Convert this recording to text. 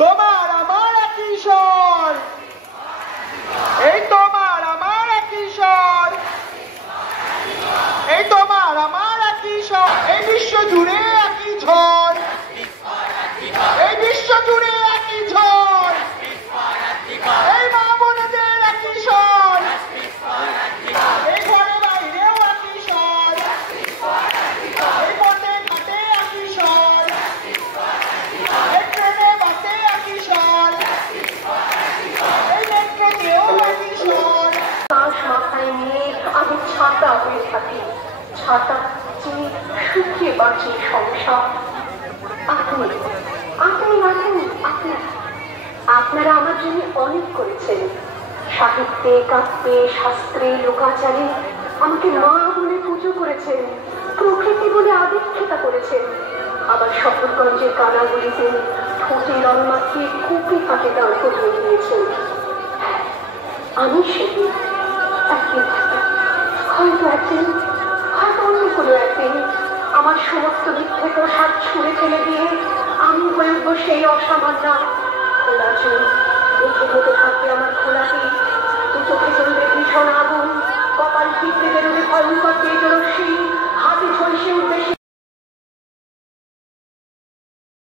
তোমার আমার একই স্বর, এই তোমার আমার একই স্বর, এই তোমার আমার একই স্বর, এই বিশ্ব জুড়ে একই ঝড়, এই বিশ্ব জুড়ে একই ঝড়, এই মা বোনেদের একই স্বর, এই ঘরে বাইরেও একই স্বর, এই পথে ঘাটে একই স্বর, এই ট্রেনে বাসে একই স্বর, এই মেট্রোতেও একই স্বর। তার মাথায় নিয়ে আমি ছাতা হয়ে থাকি, ছাতা চিনি শুকিয়ে বাঁচি সংসার। আপনি আপনি আসুন, আপনি আপনারা আমার জন্য অনেক করেছেন, সাহিত্যে কাব্যে শাস্ত্রে লোকাচারে আমাকে মা বলে পুজো করেছেন, প্রকৃতি বলে আদিক্ষেতা করেছেন। আবার শপথগঞ্জের কানাগুলিতে ঠোঁটে রং মাখিয়ে কুপি কাটে দাঁড় করিয়ে দিয়েছেন। আমি সেদিন একদিন হয়তো অন্য কোনো একদিন আমার সমস্ত মিথ্যে প্রসাদ ছুঁড়ে ফেলে দিয়ে আমি হয়ে উঠবো সেই অসামান্য খোলা চোখ